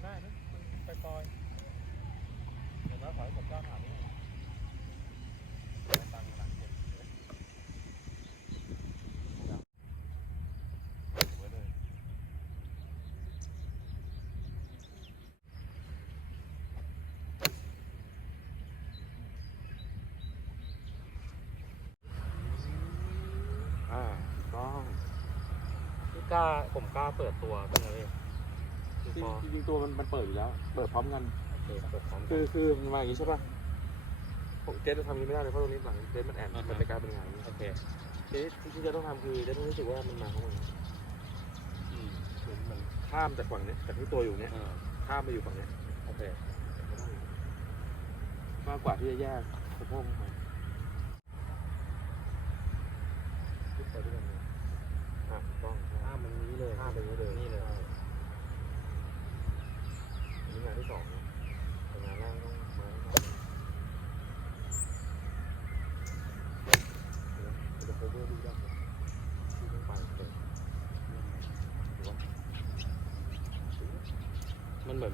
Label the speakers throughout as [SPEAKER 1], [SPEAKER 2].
[SPEAKER 1] ไปล่อยเดี๋ยวนะขอให้ผมก้าถามนี่ตังหลังเก็บไว้เลย
[SPEAKER 2] อ่าถูกต้อง
[SPEAKER 1] กล้าผมกล้าเปิดตัวเป็นไงพี่
[SPEAKER 2] ริง
[SPEAKER 1] พอ
[SPEAKER 2] จริงๆตัวมันมันเปิดอยู่แล้ว เปิดพร้อมกัน
[SPEAKER 1] โอเคเปิดพร้อมกัน
[SPEAKER 2] คือคือมันมาอย่างนี้ใช่ป่ะผมเจสจะทำอย่างนี้ไม่ได้เลยเพราะตรงนี้หลังเจสมันแอนมันจะกลายเป็นอย่างนี้
[SPEAKER 1] โอเค
[SPEAKER 2] เจสที่จะต้องทำคือจะต้องรู้สึกว่ามันมาข้างบน
[SPEAKER 1] อืม
[SPEAKER 2] เหมือนมันข้ามจากฝั่งเนี้ยจากที่ตัวอยู่เนี้ย
[SPEAKER 1] อ่า
[SPEAKER 2] ข้ามมาอยู่ฝั่งเนี้ย
[SPEAKER 1] โอเค
[SPEAKER 2] มากกว่าที่จะแยกสะโพกออกมา
[SPEAKER 1] ขึ้นไปด้วยกันเลย
[SPEAKER 2] อะถูกต้อง
[SPEAKER 1] ข้ามมันนี้เลย
[SPEAKER 2] ข้ามไปอย่างนี้เลย
[SPEAKER 1] นี่เลย
[SPEAKER 2] อันนี้งานที่สองนะแต่งานแรกต้องมาต้องทำเดี๋ยวจะโคเวอร์ดูได้ไหมที่ต้องไปเสร็จหรือว่า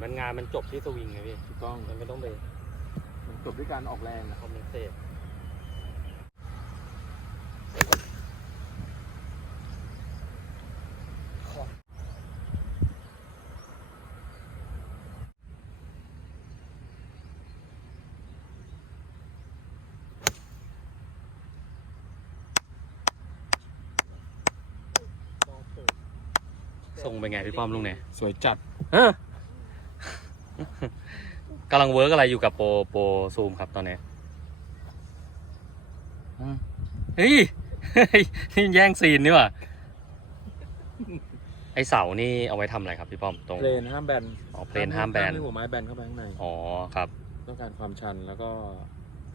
[SPEAKER 1] มันเหมือนมันงานมันจบที่สวิงไงพี่
[SPEAKER 2] ถูกต้อง
[SPEAKER 1] มันไม่ต้องไป
[SPEAKER 2] มันจบด้วยการออกแรงนะ
[SPEAKER 1] คอมเพนเซตส่งเป็นไงพี่ป้อมลุงเนี่ย
[SPEAKER 2] สวยจัด
[SPEAKER 1] กำลังเวิร์กอะไรอยู่กับโปรโปรซูมครับตอนนี้อืมเฮ้ยนี่แย่งซีนนี่ว่ะไอเสานี่เอาไว้ทำอะไรครับพี่ป้อมตรง
[SPEAKER 2] เพลนห้ามแบน
[SPEAKER 1] อ๋อเพลนห้ามแบน
[SPEAKER 2] ให้หัวไม้แบนเข้าไปข้างใน
[SPEAKER 1] อ๋อครับ
[SPEAKER 2] ต้องการความชันแล้วก็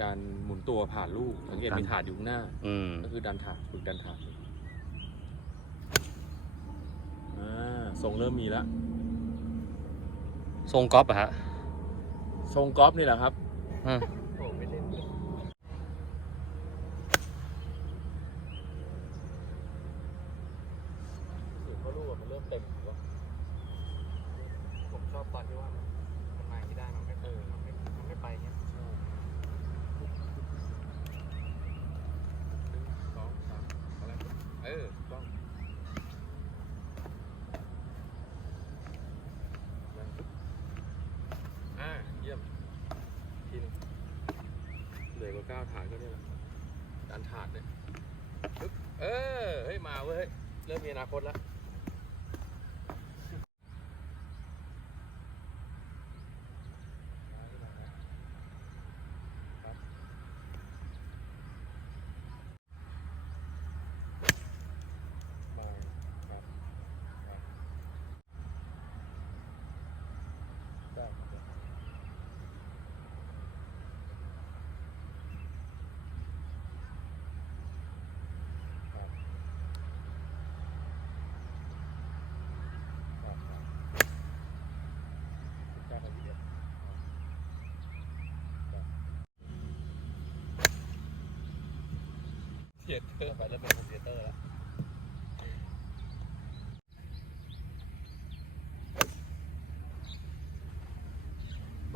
[SPEAKER 2] การหมุนตัวผ่านลูกสังเกตมีถาดอยู่ข้างหน้า
[SPEAKER 1] อืม
[SPEAKER 2] ก็คือดันถาดฝึกดันถาดอ่าทรงเริ่มมีแล้ว
[SPEAKER 1] ทรงก๊อฟอะฮะ
[SPEAKER 2] ทรงกอล์ฟนี่แหละครับ
[SPEAKER 1] อืม
[SPEAKER 2] โอ้ไม่เล่นเลยสูงเขาลูกอะมันเริ่มเต็มแล้ว
[SPEAKER 1] ผมชอบตอนที่ว่ามันมาที่ได้มันไม่เออมันไม่มันไม่ไปเงี้ย
[SPEAKER 2] สองสามอะไรเออถูกต้องแรงปึ๊บอ่า เยี่ยม ทีหนึงเหนื่อยกว่าก้าวถาดก็เนี่ยแหละดันถาดเนี่ยปึ๊บเออเฮ้ยมาเว้ยเฮ้ยเริ่มมีอนาคตแล้ว มองครับครับได้ครับครับครับครับได้ครับพี่เดียวครับ เทียเตอร์ไปแล้วเป็นคอมพิวเตอร์แล้ว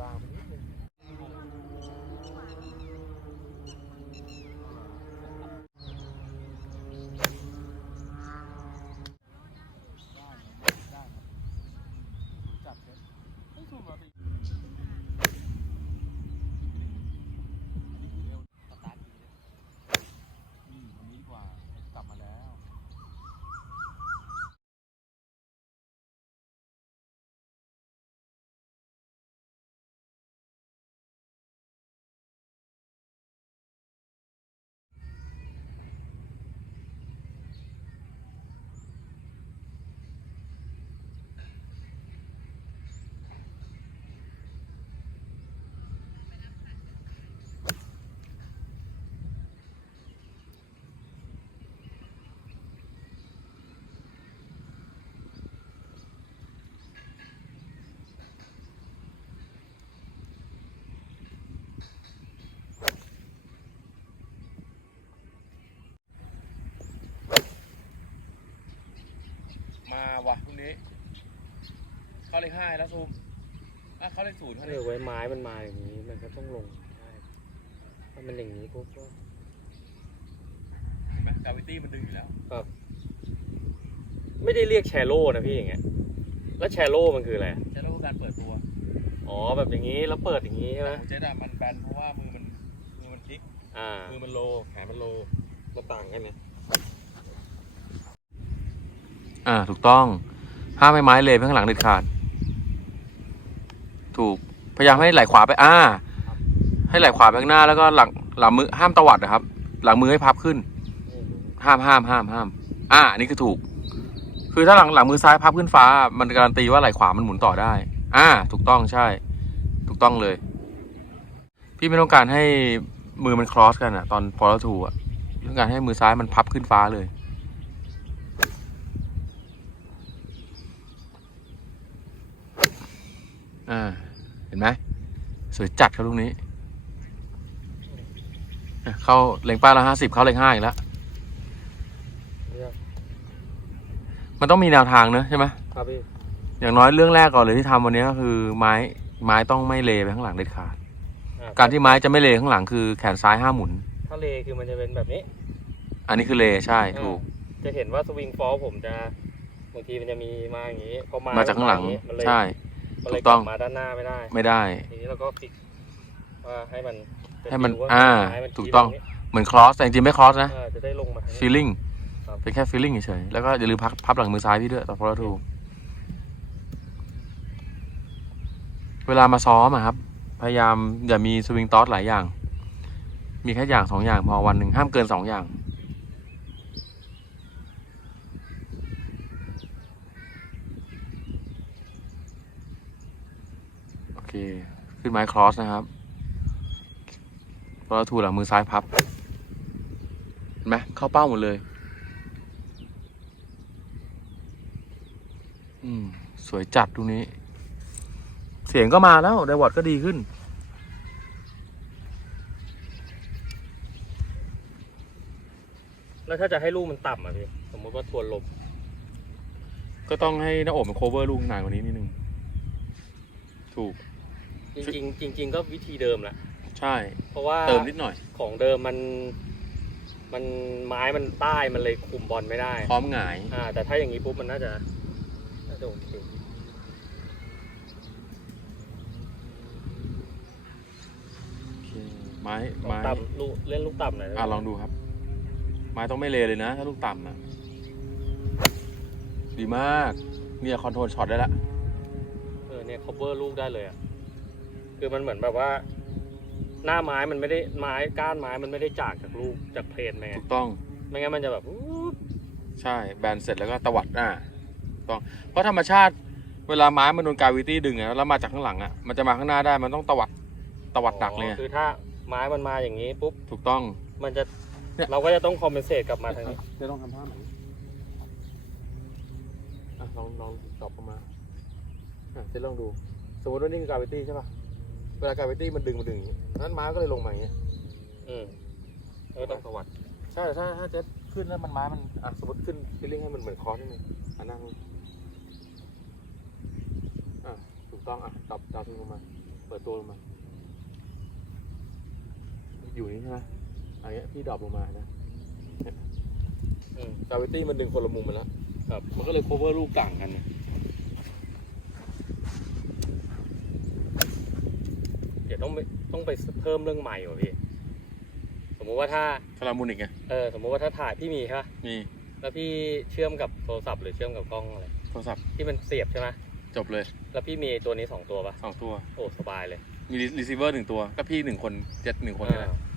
[SPEAKER 2] บางไปนิดนึงจับเลยไม่สูงหรอกดิสตาร์ทดีเลยอืมอันนี้ดีกว่า กลับมาแล้ว มาว่ะพรุ่งนี้ เข้าเลขห้าแล้วซูมอะเข้าเลขศูนย์เข้า
[SPEAKER 1] ถ้า
[SPEAKER 2] เล
[SPEAKER 1] เกิ
[SPEAKER 2] ข
[SPEAKER 1] ดไว้ไม้มันมาอย่างนี้มันก็ต้องลงใช่ถ้ามันอย่างนี้ปุ๊บก็
[SPEAKER 2] เห็นไหมกาวิตี้มันดึงอยู่แล้ว
[SPEAKER 1] ไม่ได้เรียกแชโร่นะพี่อย่างเงี้ยแล้วแชโร่มันคืออะไร
[SPEAKER 2] ใช้เรื่องการเปิดตัว
[SPEAKER 1] อ๋อแบบอย่างนี้แล้วเปิดอย่างนี้ใช่ไหม
[SPEAKER 2] ของเจ๊ดามันแบนเพราะว่ามือมันมือมันพลิก
[SPEAKER 1] อ่า
[SPEAKER 2] มือมันโลแขนมันโล
[SPEAKER 1] มันต่างกันไง
[SPEAKER 2] อ่า ถูกต้องห้ามให้ไม้เลยไปข้างหลังเด็ดขาด ถูกพยายามให้ไหลขวาไป อ่า ให้ไหลขวาไปข้างหน้าแล้วก็หลังหลังมือห้ามตวัดนะครับ หลังมือให้พับขึ้น ห้ามห้ามห้ามห้าม อ่าอันนี้คือถูก คือถ้าหลังหลังมือซ้ายพับขึ้นฟ้า มันการันตีว่าไหลขวามันหมุนต่อได้ อ่า ถูกต้องใช่ ถูกต้องเลย พี่ไม่ต้องการให้มือมันครอสกันอะตอนพอลทูอะต้องการให้มือซ้ายมันพับขึ้นฟ้าเลย อ่า เห็นไหมสวยจัดครับลูกนี้อะเข้าเล็งป้าละห้าสิบเข้าเล็งห้าอีกแล้ว มันต้องมีแนวทางเนอะใช่ไหม
[SPEAKER 1] ครับพี่
[SPEAKER 2] อย่างน้อยเรื่องแรกก่อนเลยที่ทำวันนี้ก็คือไม้ไม้ต้องไม่เลไปข้างหลังเด็ดขาด
[SPEAKER 1] อ่
[SPEAKER 2] การที่ไม้จะไม่เลข้างหลังคือแขนซ้ายห้ามหมุน
[SPEAKER 1] ถ้าเลคือมันจะเป็นแบบนี้
[SPEAKER 2] อันนี้คือเลใช่ถูก
[SPEAKER 1] จะเห็นว่าสวิงฟอลผมจะบางทีมันจะมีมาอย่างนี้พอมา
[SPEAKER 2] มาจากข้างหลัง
[SPEAKER 1] อย่มันเลย
[SPEAKER 2] ใช่
[SPEAKER 1] มันเลย
[SPEAKER 2] ถูกต้อง
[SPEAKER 1] กลับมาด้านหน้าไม่ได้
[SPEAKER 2] ไม่ได้
[SPEAKER 1] ทีนี้เราก็ฟิกว่าให้มันเป็
[SPEAKER 2] ให้มัน
[SPEAKER 1] ฟิวว่า
[SPEAKER 2] อ่า
[SPEAKER 1] ไม้มัน
[SPEAKER 2] ถูกต้อง
[SPEAKER 1] ชี้
[SPEAKER 2] เหมือนครอสแต่จริงๆไม่ครอสนะ
[SPEAKER 1] เออจะได้ลงมาทางนี้
[SPEAKER 2] feeling
[SPEAKER 1] ครับ
[SPEAKER 2] เป็นแค่ feeling เฉยๆแล้วก็อย่าลืมพับพับหลังมือซ้ายพี่ด้วยต่อพอลทูเวลามาซ้อมอะครับ พยายามอย่ามีสวิงตอสหลายอย่าง มีแค่อย่างสองอย่างพอวันหนึ่งห้ามเกินสองอย่าง โอ เคขึ้นไม้ครอสนะครับพอทูหลังมือซ้ายพับเห็นไหมเข้าเป้าหมดเลย อืม สวยจัดตรงนี้ เสียงก็มาแล้วไดวอดก็ดีขึ้น
[SPEAKER 1] แล้วถ้าจะให้ลูกมันต่ำอะพี่ สมมติว่าทวนลม
[SPEAKER 2] ก็ต้องให้หน้าอกมัน cover ลูกนานกว่านี้นิดนึง ถูก
[SPEAKER 1] จริงๆจริง ๆ ก็วิธีเดิมแหละ
[SPEAKER 2] ใช่
[SPEAKER 1] เพราะว่า
[SPEAKER 2] เติมนิดหน่อย
[SPEAKER 1] ของเดิมมันมันไม้มันใต้มันเลยคุมบอลไม่ได้
[SPEAKER 2] พร้อมหงาย
[SPEAKER 1] อ่า แต่ถ้าอย่างนี้ปุ๊บมันน่าจะน่าจะโอเค
[SPEAKER 2] โอเคไม้
[SPEAKER 1] ลอง
[SPEAKER 2] ไม้
[SPEAKER 1] ต่ำลูกเล่นลูกต่ำหน่อยได้ไหม
[SPEAKER 2] อะลองดูครับ ไม้ต้องไม่เลเลยนะ ถ้าลูกต่ำนะดีมาก เนี่ยคอนโทรลช็อตได้ละ
[SPEAKER 1] เออเนี่ย cover ลูกได้เลยอะ คือมันเหมือนแบบว่า หน้าไม้มันไม่ได้ไม้ก้านไม้มันไม่ได้จากจากลูกจากเพลนไปไง
[SPEAKER 2] ถูกต้อง
[SPEAKER 1] ไม่งั้นมันจะแบบอู้
[SPEAKER 2] ใช่แบนเสร็จแล้วก็ตวัดอ่าถูกต้อง เพราะธรรมชาติเวลาไม้มันโดนกาวิตี้ดึงอะแล้วมาจากข้างหลังอะมันจะมาข้างหน้าได้มันต้องตวัดตวัดหนักเลย
[SPEAKER 1] อ๋
[SPEAKER 2] อะ
[SPEAKER 1] อคือถ้าไม้มันมาอย่างนี้ปุ๊บ
[SPEAKER 2] ถูกต้อง
[SPEAKER 1] มันจะ
[SPEAKER 2] เนี่ย
[SPEAKER 1] เราก็จะต้องคอมเพนเซตกลับมาทางนี้
[SPEAKER 2] จะต้องทำท่าไหนอะลองลองตอบออกมาอะเจะลองดู สมมติว่านี่คือกาวิตี้ใช่ป่ะ เวลากาวิตี้มันดึงมันดึงอย่างนี้นั้นไม้ก็เลยลงมาอย่างนี้
[SPEAKER 1] อืมแล้วก็ต้องสวัสด
[SPEAKER 2] ใช่แต่ถ้าถ้าเจ็ตขึ้นแล้วมันไม้มันอะสมมติขึ้นฟีลลิ่งให้มันเหมือนคอร์สนิดนึงอะนั่งอะถูกต้องอะดับดับลงมา เปิดตัวลงมา อยู่นี่ใช่ไหมอันนี้ยพี่ดรอปลงมานะ
[SPEAKER 1] อืม
[SPEAKER 2] กาวิตี้มันดึงคนละมุมมันแล้ว
[SPEAKER 1] ครับ
[SPEAKER 2] มันก็เลย cover ลูกต่างกันนะ
[SPEAKER 1] เดี๋ย ต้องไปต้องไปเพิ่มเรื่องใหม่ว่ะพี่ สมมุติว่าถ้า
[SPEAKER 2] คารามูนิกไง
[SPEAKER 1] เออสมมุติว่าถ้าถ่ายพี่มีใช่ปะ
[SPEAKER 2] นี่
[SPEAKER 1] แล้วพี่เชื่อมกับโทรศัพท์หรือเชื่อมกับกล้องอะไร
[SPEAKER 2] โทรศัพท์
[SPEAKER 1] ที่มันเสียบใช่ไหม
[SPEAKER 2] จบเลย
[SPEAKER 1] แล้วพี่มีตัวนี้สองตัวปะ
[SPEAKER 2] สองตัว
[SPEAKER 1] โอ้สบายเลย
[SPEAKER 2] มีรีเซิเวอร์หนึ่งตัวก็พี่หนึ่งคนเจ็ตหนึ่งคนนี่แหละ
[SPEAKER 1] อ่า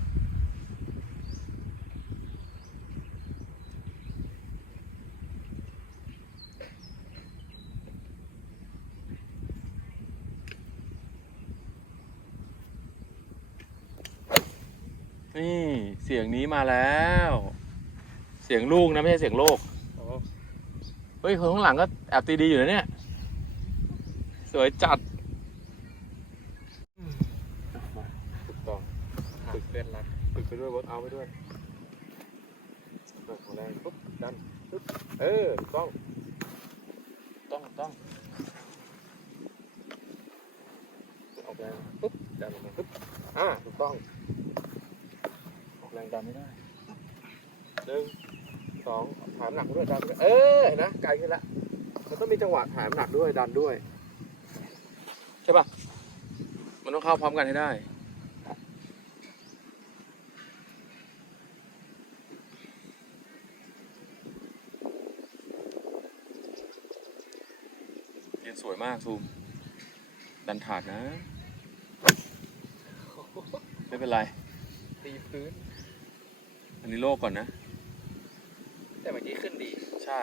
[SPEAKER 2] นี่เสียงนี้มา แล้ว เสียงลูกนะไม่ใช่เสียงโลก
[SPEAKER 1] อ๋อ
[SPEAKER 2] เฮ้ยคนข้างหลังก็แอบตีดีอยู่นะเนี่ย สวยจัดมาถูกต้อง
[SPEAKER 1] ฝึกเพื่อนรัก
[SPEAKER 2] ฝึกไปด้วยเวิร์กเอาไปด้วยเปิดหัวแรงปุ๊บดันปุ๊บเออถูกต้องต้องต้องดันปุ๊บดันลงมาปุ๊บอ่าถูกต้องออก แรงดันไม่ได้หนึ่งสองถ่ายน้ำหนักด้วยดันด้วยเออเห็นนะไกลขึ้นละมันต้องมีจังหวะถ่ายน้ำหนักด้วยดันด้วย ใช่ปะมันต้องเข้าพร้อมกันให้ได้เรียนสวยมากซูม ดันถาดนะ ไม่เป็นไร
[SPEAKER 3] ตีพื้น
[SPEAKER 2] อันนี้โลกก่อนนะ
[SPEAKER 3] แต่เมื่อกี้ขึ้นดี
[SPEAKER 2] ใช่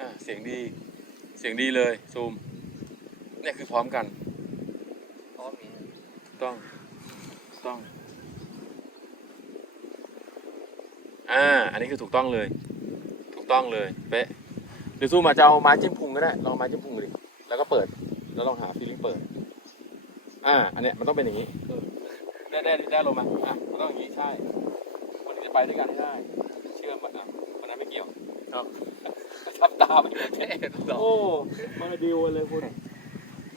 [SPEAKER 2] อะเสียงดี เสียงดีเลย ซูม เนี่ยคือพร้อมกัน
[SPEAKER 3] พร้อมนี้
[SPEAKER 2] ถูกต้องถูกต้อง อ่าอันนี้คือถูกต้องเลย ถูกต้องเลยเป๊ะหรือซูมอาจจะเอาไม้จิ้มพุงก็ได้ลองไม้จิ้มพุงดูดิแล้วก็เปิด แล้วลองหาฟีลิ่งเปิด อ่า อันเนี้ยมันต้องเป็นอย่างนี้เออได้ได้ได้ลงมาอะมันต้องอย่างนี้ใช่มันถึงจะไปด้วยกันให้ได้ เชื่อมมันอะมันนั้นไม่เกี่ยวเอาทำตามไปหมดเลยโอ้มาดีวเลยคุณ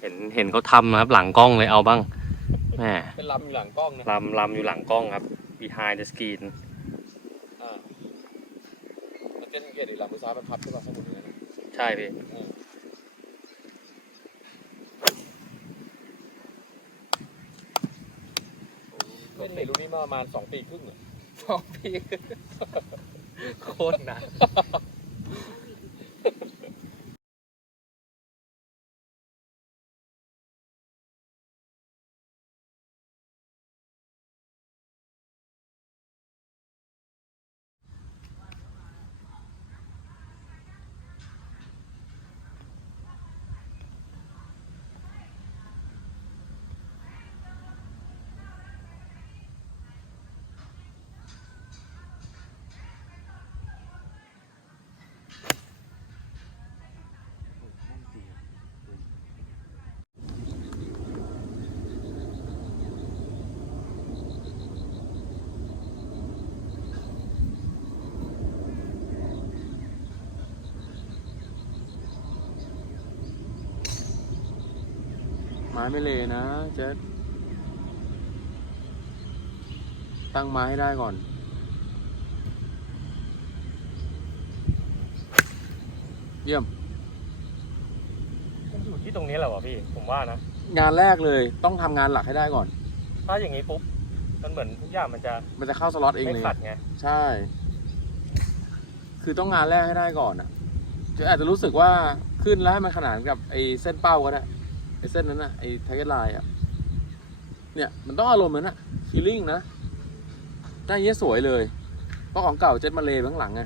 [SPEAKER 1] เห็นเห็นเขาทำนะครับหลังกล้องเลยเอาบ้างแหม
[SPEAKER 2] เป็นลำอยู่หลังกล้องนะ
[SPEAKER 1] ลำลำอยู่หลังกล้องครับ behind the screen
[SPEAKER 2] อ่า มันจะสังเกตดิลำมือซ้ายมันพับใช่ป่ะข้างบนอย่างนั้นนะ
[SPEAKER 1] ใช่พี่
[SPEAKER 2] ไม่ได้เห็นรุ่นนี้มาประมาณสองปีครึ่งเหรอ
[SPEAKER 3] สองปีโคตรหนะ
[SPEAKER 2] ไไม่เลนะเจ๊ตั้งไม้ให้ได้ก่อน เยี่ยม
[SPEAKER 1] มันอยู่ที่ตรงนี้แหละวะพี่ผมว่านะ
[SPEAKER 2] งานแรกเลยต้องทำงานหลักให้ได้ก่อน
[SPEAKER 1] ถ้าอย่างนี้ปุ๊บมันเหมือนทุกอย่างมันจะ
[SPEAKER 2] มันจะเข้าสล็อตเอง
[SPEAKER 1] ไม่
[SPEAKER 2] เลย
[SPEAKER 1] ขัดไง
[SPEAKER 2] ใช่ คือต้องงานแรกให้ได้ก่อนอะจะอาจจะรู้สึกว่าขึ้นแล้วให้มันขนานกับไอ้เส้นเป้าก็ได้ไอ้ เส้นนั้นอะไอ้ไทเกอร์ไลน์อะ เนี่ย มันต้องอารมณ์นั้นอะฟีลลิ่งนะได้าเงี้ยสวยเลย เพราะของเก่าเจ็ตมาเลยข้างหลังไง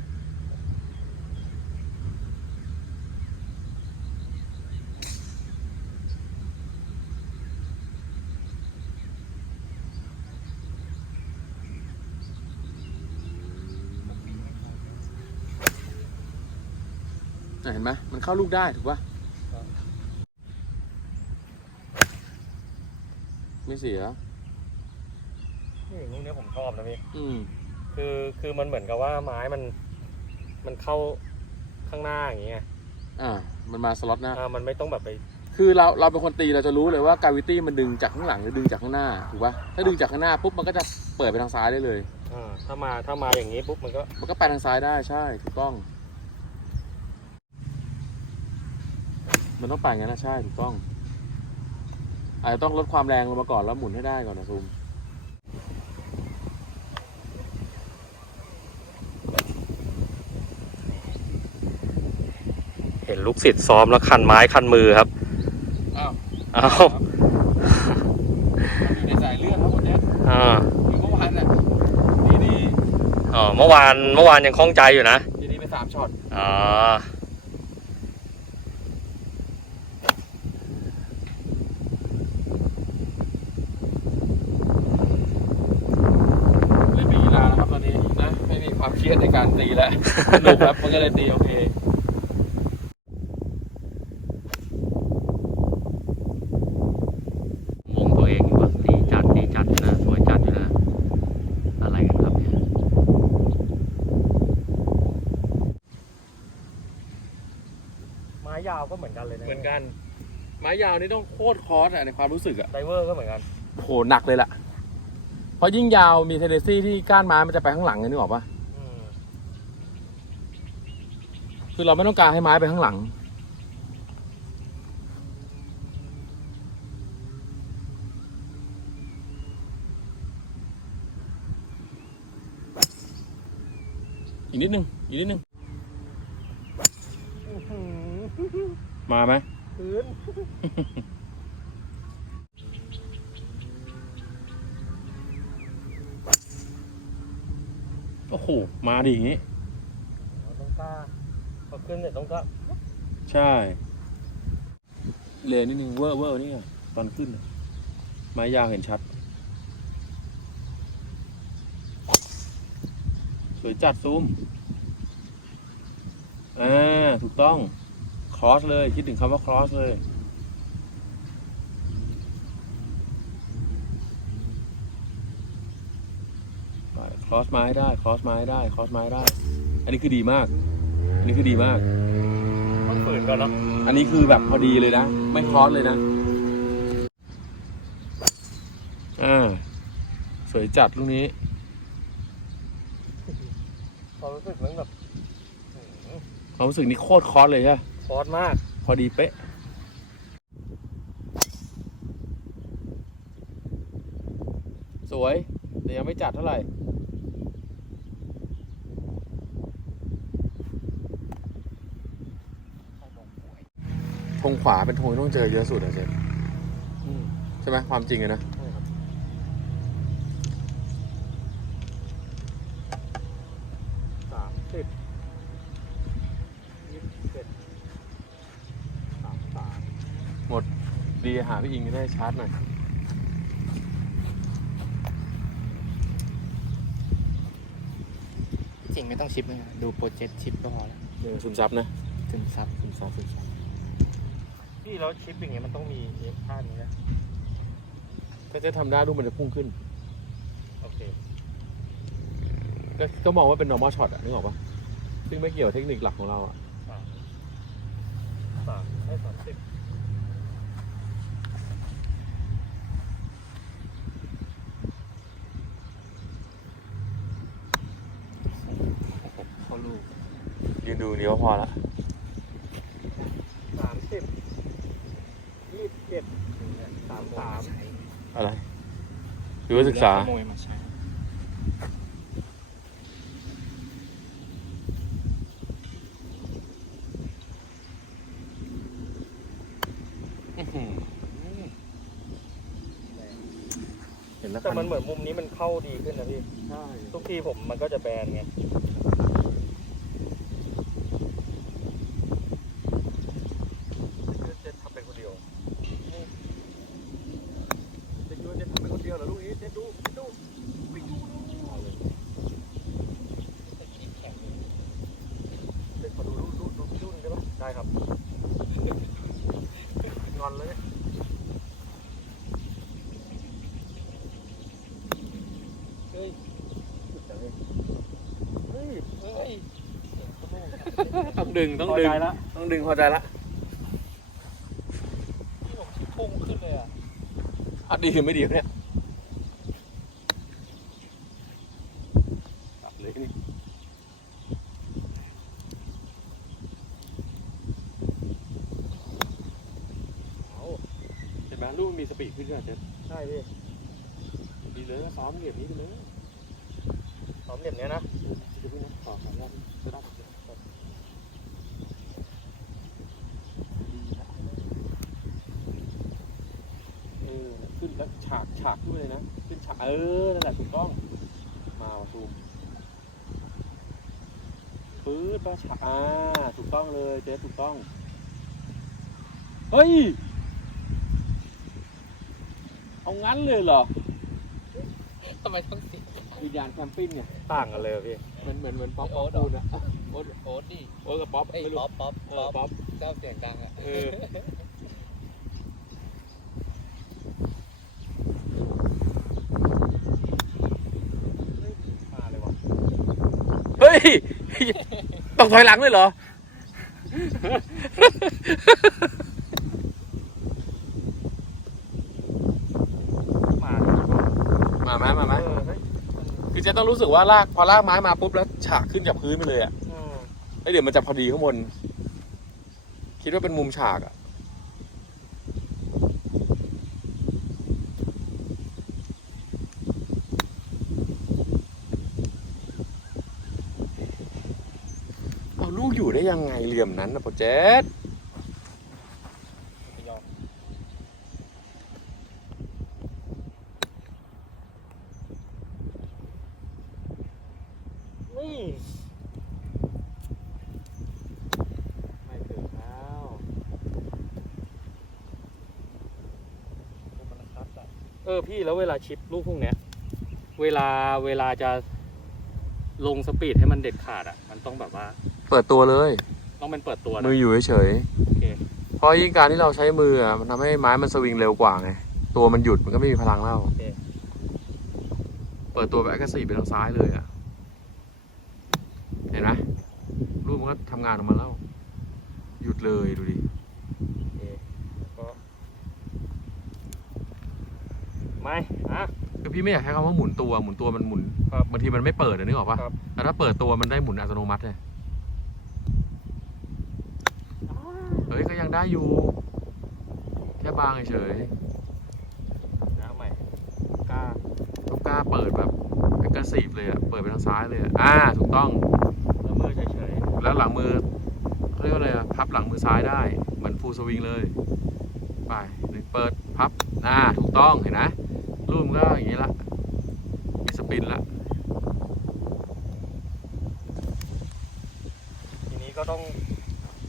[SPEAKER 2] เห็นไหมมันเข้าลูกได้ถูกปะ ไม่เสีย
[SPEAKER 1] นี่ลูกนี้ผมชอบนะพี่
[SPEAKER 2] อืม
[SPEAKER 1] คือคือมันเหมือนกับว่าไม้มันมันเข้าข้างหน้าอย่างเงี้ย
[SPEAKER 2] อ่า มันมาสล็อตหน้า
[SPEAKER 1] อ่ามันไม่ต้องแบบไป
[SPEAKER 2] คือเราเราเป็นคนตีเราจะรู้เลยว่ากาวิตี้มันดึงจากข้างหลังหรือดึงจากข้างหน้าถูกปะถ้าดึงจากข้างหน้าปุ๊บมันก็จะเปิดไปทางซ้ายได้เลย
[SPEAKER 1] อ่าถ้ามาถ้ามาอย่างนี้ปุ๊บมันก็
[SPEAKER 2] มันก็ไปทางซ้ายได้ใช่ถูกต้อง มันต้องไปอย่างนั้นนะใช่ถูกต้อง อาจจะต้องลดความแรงลงมาก่อนแล้วหมุนให้ได้ก่อนนะซูม
[SPEAKER 1] เห็นลูกศิษย์ซ้อมแล้วคันไม้คันมือครับ
[SPEAKER 2] อ้าว
[SPEAKER 1] อ้าว
[SPEAKER 2] อยู่ในสายเลือดครับคนนี้
[SPEAKER 1] อ่า
[SPEAKER 2] อยู่เมื่อวานน่ะดีดี
[SPEAKER 1] อ๋อเมื่อวานเมื่อวานยังคล่องใจอยู่นะ
[SPEAKER 2] ดีดีไปสามช็อต
[SPEAKER 1] อ๋อ
[SPEAKER 2] สนุกครับ มันก็เลยตีโอเคงงตัวเงอยู่ว่าตีจัดตีจัดอยู่นะสวยจัดอยู่นะอะไรกันครับเนี่ยไม้ยา
[SPEAKER 1] วก็เหมือนกันเลยนะ
[SPEAKER 2] เหมือนกัน ไม้ยาวนี่ต้องโคตรคอสอะในความรู้สึกอะ
[SPEAKER 1] ไดเวอร์ก็เหมือนกัน
[SPEAKER 2] โหหนักเลยล่ะ เพราะยิ่งยาวมีเทเลซี่ที่ก้านไม้มันจะไปข้างหลังไงนึกออกปะ คือเราไม่ต้องการให้ไม้ไปข้างหลัง อีกนิดนึง อีกนิดนึง มาไหม
[SPEAKER 1] พื้น
[SPEAKER 2] โอ้โห มาดิอย่างงี้
[SPEAKER 1] ต้องกล้า พอขึ้นเนี่ยต้องกล้า
[SPEAKER 2] ใช่เลนนิดนึงเวอร์เวอร์นี่ไงตอนขึ้นน่ะไม้ยาวเห็นชัด สวยจัดซูมอ่าถูกต้อง ครอสเลย คิดถึงคำว่าครอสเลย ครอสไม้ได้ ครอสไม้ได้ ครอสไม้ได้ อันนี้คือดีมาก นนี้คือดีมาก
[SPEAKER 1] ต้องฝืนก่อนเนาะ
[SPEAKER 2] อันนี้คือแบบพอดีเลยนะ ไม่คอสเลยนะ อ่า สวยจัดลูกนี้
[SPEAKER 1] ความรู้สึกมันแบบอื้อหือ
[SPEAKER 2] ความรู้สึกนี้โคตรคอสเลยใช่ปะ
[SPEAKER 1] คอร์สมาก
[SPEAKER 2] พอดีเป๊ะ สวย แต่ยังไม่จัดเท่าไหร่ งขวาเป็นธงที่ต้องเจอเยอะสุดอะเจน
[SPEAKER 1] อืม
[SPEAKER 2] ใช่ไหมความจริงอะนะ
[SPEAKER 1] ใช่ครับสามสิบยี่สิบเจ็ดสามสาม
[SPEAKER 2] ดีหาพี่อิงได้ชาร์จหน่อย
[SPEAKER 3] จริงไม่ต้องชิปเลยนะดูโปรเจกต์ชิปก็พอแล้ว
[SPEAKER 2] เออซึมซับนะ
[SPEAKER 3] ซึมซับซึมซับซึมซับ
[SPEAKER 1] พี่แล้วชิปอย่างเงี้ยมันต้องมีเอฟท่านี้นะ
[SPEAKER 2] ถ้าจะทำได้รูปมันจะพุ่งขึ้น
[SPEAKER 1] โอเค
[SPEAKER 2] ก็ก็มองว่าเป็น normal shot อะนึกออกปะซึ่งไม่เกี่ยวกับเทคนิคหลักของเราอะ
[SPEAKER 1] สามสามให้สามสิบ
[SPEAKER 3] เข้าลูก
[SPEAKER 2] ยืนดูเดียวพอละ
[SPEAKER 1] สามสิบยี่สิบเจ็ด สามสาม
[SPEAKER 3] ใช้
[SPEAKER 2] อะไรหรือว่าศึกษา
[SPEAKER 3] ขโมยมาใช้
[SPEAKER 2] เห็นแล้ว
[SPEAKER 1] แต่มันเหมือนมุมนี้มันเข้าดีขึ้นนะพี่
[SPEAKER 2] ใช่
[SPEAKER 1] ทุกทีผมมันก็จะแบนไง จะทำเป็นคนเดียว
[SPEAKER 2] จะคิดว่าจะทำเป็นคนเดียวเหรอลูกนี้เจ๊ดูเจ๊ดูไปดูดูเอาเลย
[SPEAKER 1] เดี๋ยวขอดูรูปรูปรูปรุ่นได้ปะได้ครับ งอนเลยเนี่ยเฮ้ยสุดจังเลยเฮ้ย
[SPEAKER 3] เฮ้ย
[SPEAKER 2] ต้องดึงต้อง
[SPEAKER 1] พอ
[SPEAKER 2] ดึง
[SPEAKER 1] ใจละ
[SPEAKER 2] ต้องดึงพอใจละ
[SPEAKER 3] ที่ผมชิปพุ่งขึ้นเลยอะ
[SPEAKER 2] อะดีหรือไม่ดีวะเนี่ยตัดเลยนี่เอาเห็นไหมลูกมีสปีดขึ้นด้วยเจ๊
[SPEAKER 1] ใช่พี่
[SPEAKER 2] ดีเลยซ้อมเหลี่ยมนี้ไปเลย
[SPEAKER 1] ซ้อม เหลี่ยมเนี้ยนะ
[SPEAKER 2] เออขึ้นแล้วฉากฉากขึ้นเลยนะ ขึ้นฉากเออนั่นแหละถูกต้อง มาว่ะซูมปื๊ดมาฉากอ่าถูกต้องเลยเจ๊ถูกต้อง เฮ้ย เอางั้นเลยเหรอำ
[SPEAKER 3] ไมต้องสิ
[SPEAKER 2] วิญญาณแคมปิ้งเนี่ย
[SPEAKER 1] ต่างกันเลยอะพี่
[SPEAKER 2] เหมือนเหมือนเหมือนป๊อป
[SPEAKER 3] โอ๊
[SPEAKER 2] ป๊อป
[SPEAKER 3] ตเหรอ
[SPEAKER 2] ปูนอะโอ๊ต
[SPEAKER 3] โอ๊ตดิ
[SPEAKER 2] โอ๊ตกับป๊อป
[SPEAKER 3] ไอ้ย
[SPEAKER 2] ไม่รู้
[SPEAKER 3] ป๊อปป๊อป
[SPEAKER 2] เออป๊อป
[SPEAKER 3] เจ้าเสียงดังอะ
[SPEAKER 2] เออ
[SPEAKER 1] มาเลยว่ะ
[SPEAKER 2] เฮ้ยต้องถอยหลังเลยเหรอ
[SPEAKER 1] มาดีกว่า
[SPEAKER 2] มาไหมมาไหม
[SPEAKER 1] เออเฮ้ย
[SPEAKER 2] คือเจะต้องรู้สึกว่าลากพอลากไม้มาปุ๊บแล้วฉากขึ้นจากพื้นไปเลยอะ
[SPEAKER 1] อืม
[SPEAKER 2] แล้วเดี๋ยวมันจะพอดีข้างบน คิดว่าเป็นมุมฉากอะ เอาลูกอยู่ได้ยังไงเหลี่ยมนั้นนะโปรเจก
[SPEAKER 1] ไม่ยอมนี่ไม่ถึงแล้วเออ พี่แล้วเวลาชิปลูกพวกเนี้ย เวลาเวลาจะลงสปีดให้มันเด็ดขาดอะ มันต้องแบบว่า
[SPEAKER 2] เปิดตัวเลย
[SPEAKER 1] ต้องเป็นเปิดตัวนะ
[SPEAKER 2] มืออยู่เฉย
[SPEAKER 1] โอเค
[SPEAKER 2] ๆเพราะยิ่งการที่เราใช้มืออะมันทำให้ไม้มันสวิงเร็วกว่าไง ตัวมันหยุดมันก็ไม่มีพลังแล้ว
[SPEAKER 1] โอเค
[SPEAKER 2] เปิดตัวแบบแอคทีฟไปทางซ้ายเลยอะ เห็นไหมรูปมันก็ทำงานออกมาแล้ว หยุดเลยดูดิ
[SPEAKER 1] โอเคแล้วก็ไม่ อะ
[SPEAKER 2] คือพี่ไม่อยากใช้คำว่าหมุนตัวหมุนตัวมันหมุน
[SPEAKER 1] ครับ
[SPEAKER 2] บางทีมันไม่เปิดอะนึกออกปะ
[SPEAKER 1] ครับ
[SPEAKER 2] แต่ถ้าเปิดตัวมันได้หมุนอัตโนมัติเลยเฮ้ยก็ยังได้อยู่ แค่บางเฉย
[SPEAKER 1] เอาใหม่กล้า
[SPEAKER 2] ๆต้องกล้าเปิดแบบแอคทีฟเลยอะเปิดไปทางซ้ายเลยอะอ่าถูกต้อง
[SPEAKER 1] แล้วมือเฉย
[SPEAKER 2] แล้วหลังมือเขาเรียกว่าอะไรอะพับหลังมือซ้ายได้เหมือนฟูลสวิงเลย ไปหนึ่งเปิดพับอ่าถูกต้องเห็นนะรูป มันก็อย่างนี้ละ มีสปินละ
[SPEAKER 1] ๆทีนี้ก็ต้อง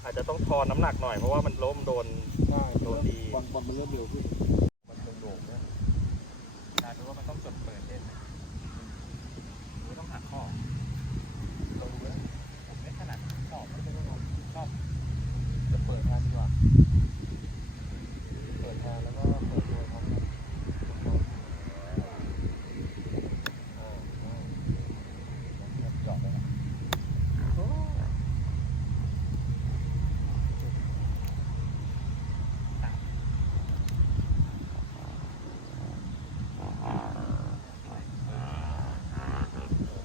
[SPEAKER 1] อาจจะต้องทอนน้ำหนักหน่อยเพราะว่ามันล้มโดน
[SPEAKER 3] ใช่
[SPEAKER 1] โดนดี
[SPEAKER 3] บอลบอลมันเริ่มเร็วขึ้น มันโด่งๆเนี่ย
[SPEAKER 1] กลายเป็นว่ามันต้องจดเปิดเล่นหรือต้องหักข้อ
[SPEAKER 3] เราดูแล้ว
[SPEAKER 1] ผมไม่ถนัดข้อไม่เป็นไรชอบ
[SPEAKER 3] จะเปิดแทนดีกว่า เปิดแทนแล้วก็เปิดตัวพร้อมกันอ่าอ่าแล้วเจาะไปละ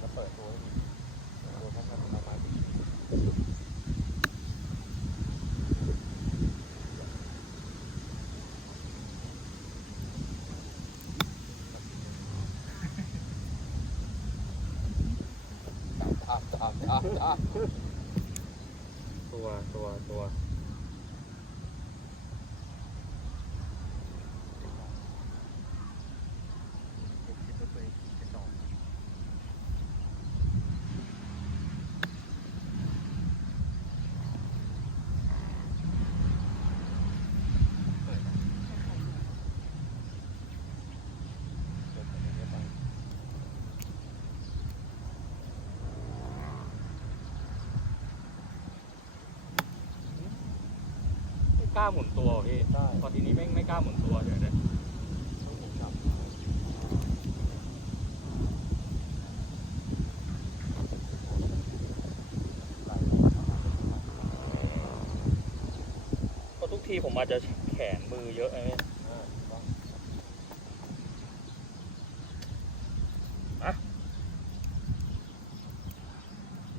[SPEAKER 3] แล้วเปิดตัวให้ดีตัวพร้อมกันประมาณ จับจับจับจับ
[SPEAKER 1] ตัวตัวตัว ไม่ กล้าหมุนตัวพี่
[SPEAKER 3] ใช่
[SPEAKER 1] พอทีนี้ไม่ไม่กล้าหมุนตัวเดี๋ยวเดี๋ยว
[SPEAKER 3] ต้องหมุนกลับ
[SPEAKER 1] เพราะทุกทีผมอาจจะแขนมือเยอะไง
[SPEAKER 3] อ่าต้อง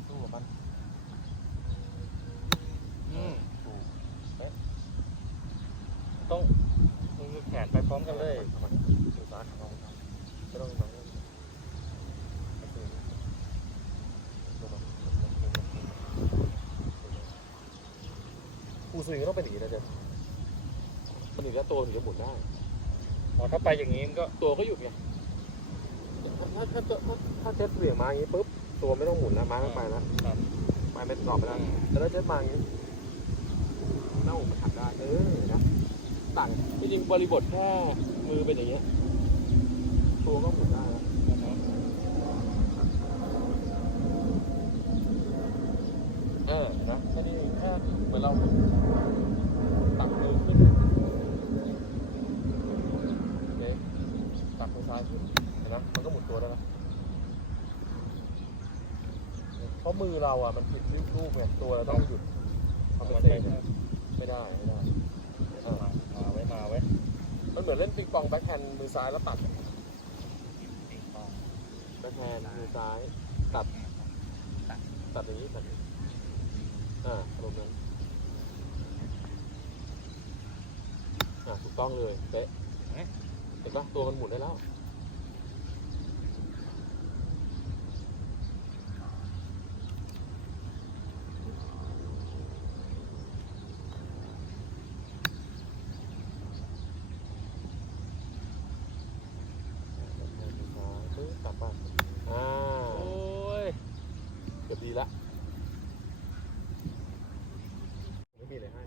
[SPEAKER 3] สู้กับมัน
[SPEAKER 1] อืม
[SPEAKER 3] ถูก
[SPEAKER 1] ต้องมือแขนไปพร้อมกันเลย
[SPEAKER 3] ทำมันสื่อสารของเราครับไม่ต้องมาก็คือตัวมันฟู สวิงก็ต้องเป็นอย่างนี้นะเจ๊มันถึงจะตัวถึงจะหมุนได้
[SPEAKER 1] อ๋อถ้าไปอย่างนี้มันก็
[SPEAKER 3] ตัวก็หยุดไงถ้าถ้าถ้าถ้าถ้าเจ็ตเหวี่ยงมาอย่างนี้ปุ๊บตัวไม่ต้องหมุนนะไม้ไม่ไปแล้ว
[SPEAKER 1] ครับ
[SPEAKER 3] ไม้ไม่ตอบไปแล้วแต่ถ้าเจ็ตมาอย่างนี้หน้าอกมันขัดได้เออนะต่างจริงๆบริบทแค่มือเป็นอย่างเงี้ยตัวก็หมุนได้แล้ว เออนะแค่นี้เองแค่เหมือนเราตักมือขึ้นโอเคตักมือซ้ายขึ้นเห็นไหมมันก็หมุนตัวได้แล้วเพราะมื อะมันผิดรูปไงตัวเราต้องหยุดเอาไปเซ็นไม่ได้ไม่ได้
[SPEAKER 1] มาไว้มาไว้
[SPEAKER 3] มันเหมือนเล่นปิงปองแบ็คแฮนด์มือซ้ายแล้วตัดแบ็คแฮนด์มือซ้ายตัดตัดอย่างนี้ตัดอ่างนี้อ่าอารมณ์นั้นอ่าถูกต้องเลยเป๊ะเห็นปะตัวมันหมุนได้แล้ว ปึ๊บกลับมาอ่า
[SPEAKER 1] โอ้ย
[SPEAKER 3] เกือบดีละ ไม่มีอะไรให้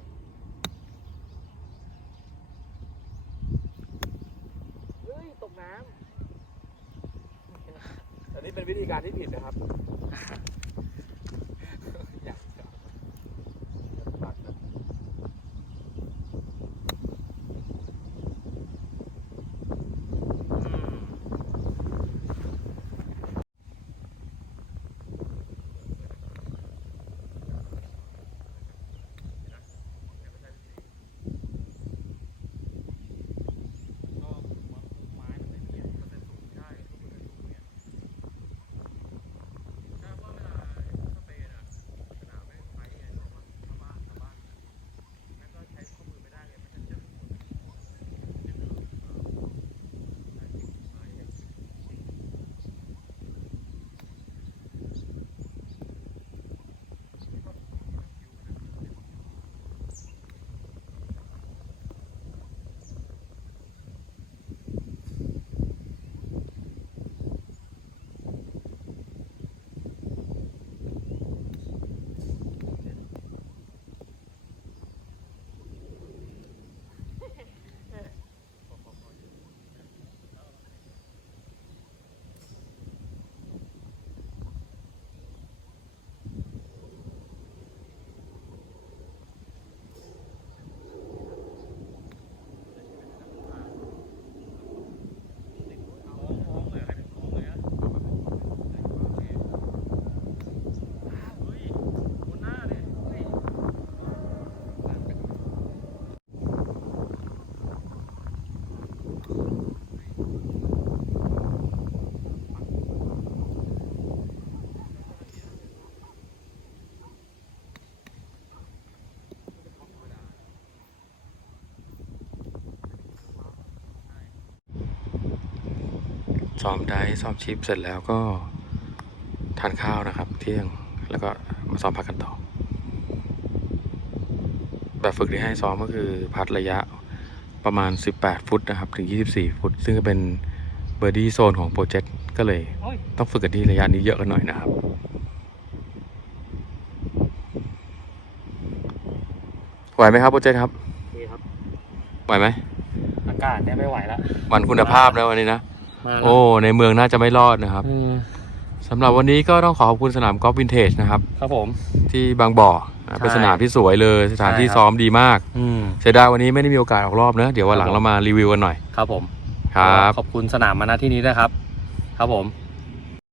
[SPEAKER 1] เฮ้ย ตกน้
[SPEAKER 3] อันนี้เป็น วิธีการที่ผิดนะครับ
[SPEAKER 4] อยากจะ
[SPEAKER 3] ปัดนะำ
[SPEAKER 1] อืม
[SPEAKER 4] ก็ไม้มันไม่มีเปอร์เซ็นต์สูงใช่เปอร์เซ็นต์สูงเนี่ยถ้าว่าเวลาสเปนอะสนามแม่งไฟไงหรอว่าชาวบ้านชาวบ้านแม่งก็ใช้ข้อมือไม่ได้ไงมันจะเจ็บหมดเจ็บเลยเออใช่ไม้เนี่ย
[SPEAKER 2] ซ้อมได้ซ้อมชิปเสร็จแล้วก็ทานข้าวนะครับ เที่ยงแล้วก็มาซ้อมพักกันต่อ แบบฝึกที่ให้ซ้อมก็คือพัดระยะประมาณ 18 ฟุตนะครับ ถึง 24 ฟุต ซึ่งก็เป็นเบอร์ดี้โซนของโปรเจกต์ก็เลย
[SPEAKER 1] โอ้ย
[SPEAKER 2] ต้องฝึกกันที่ระยะนี้เยอะกันหน่อยนะครับ ไหวไหมครับโปรเจกต์ครับ
[SPEAKER 1] โอเคครับ
[SPEAKER 2] ไหวไหม
[SPEAKER 1] อากาศเนี่ยไม่ไหวแล้ว
[SPEAKER 2] วันคุณภาพนะวันนี้นะ
[SPEAKER 1] มาแล้ว
[SPEAKER 2] โอ้ในเมืองน่าจะไม่รอดนะครับ
[SPEAKER 1] อืม
[SPEAKER 2] สำหรับวันนี้ก็ต้องขอขอบคุณสนามกอล์ฟวินเทจนะครับ
[SPEAKER 1] ครับผม
[SPEAKER 2] ที่บางบ่อนะ
[SPEAKER 1] ใช่
[SPEAKER 2] เป็นสนามที่สวยเลยสถานที่
[SPEAKER 1] ใช่ครับ
[SPEAKER 2] ซ้อมดีมาก
[SPEAKER 1] อืม
[SPEAKER 2] เสียดายวันนี้ไม่ได้มีโอกาสออกรอบเนอะเดี๋ยววันหลัง
[SPEAKER 1] ครับผม
[SPEAKER 2] เรามารีวิวกันหน่อย
[SPEAKER 1] ครับผม
[SPEAKER 2] ครับ
[SPEAKER 1] ขอบคุณสนามมาณที่นี้ด้วยครับ ครับผม